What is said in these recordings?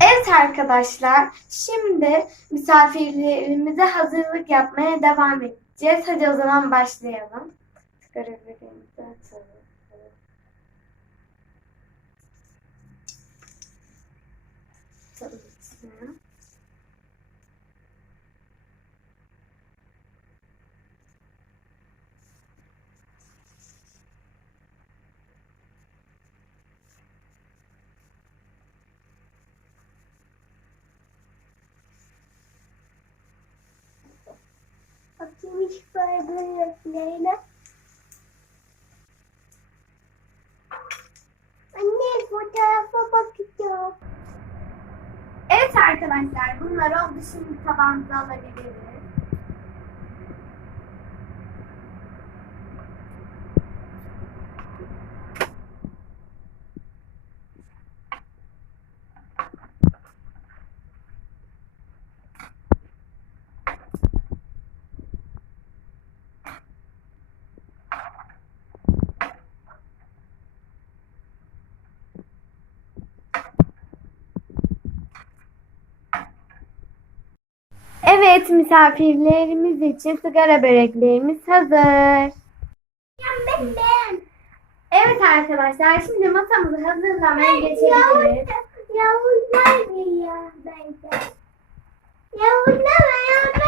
Evet arkadaşlar, şimdi misafirlerimize hazırlık yapmaya devam edeceğiz. Hadi o zaman başlayalım. Görevlerimizi Hiç böyle Leyla. Anne fotoğrafa bakacağım. Evet arkadaşlar, bunlar oldu. Şimdi tabağımıza alabiliriz. Evet, misafirlerimiz için sigara böreklerimiz hazır. Ben ben. Evet arkadaşlar, şimdi masamızı hazırlamaya geçebiliriz. Yavuzlar geliyor bence. Yavuzlar beraber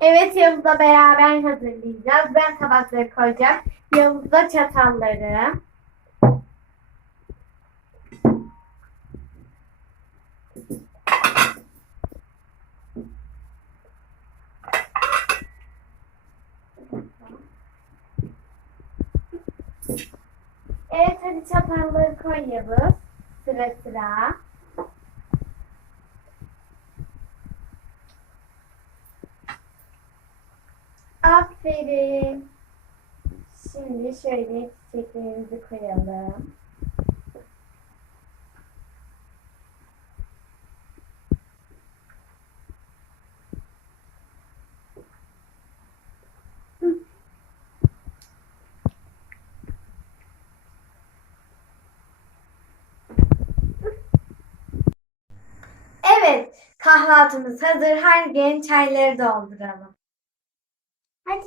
Evet, Yavuz'la beraber hazırlayacağız. Ben tabakları koyacağım. Yavuz da çatalları. Hadi çatalları koy Yavuz. Sıra sıra. Aferin. Şimdi şöyle çiçeklerimizi koyalım. Evet, kahvaltımız hazır. Her gün çayları dolduralım. Hadi.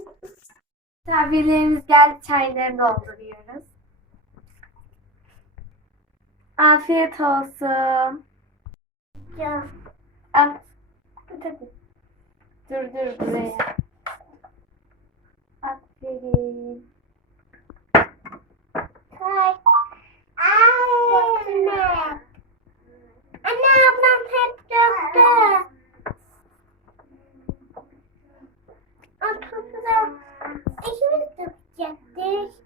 Misafirlerimiz geldi, çayları dolduruyoruz. Afiyet olsun. Ya. Hadi. Dur dur buraya. Aferin. there?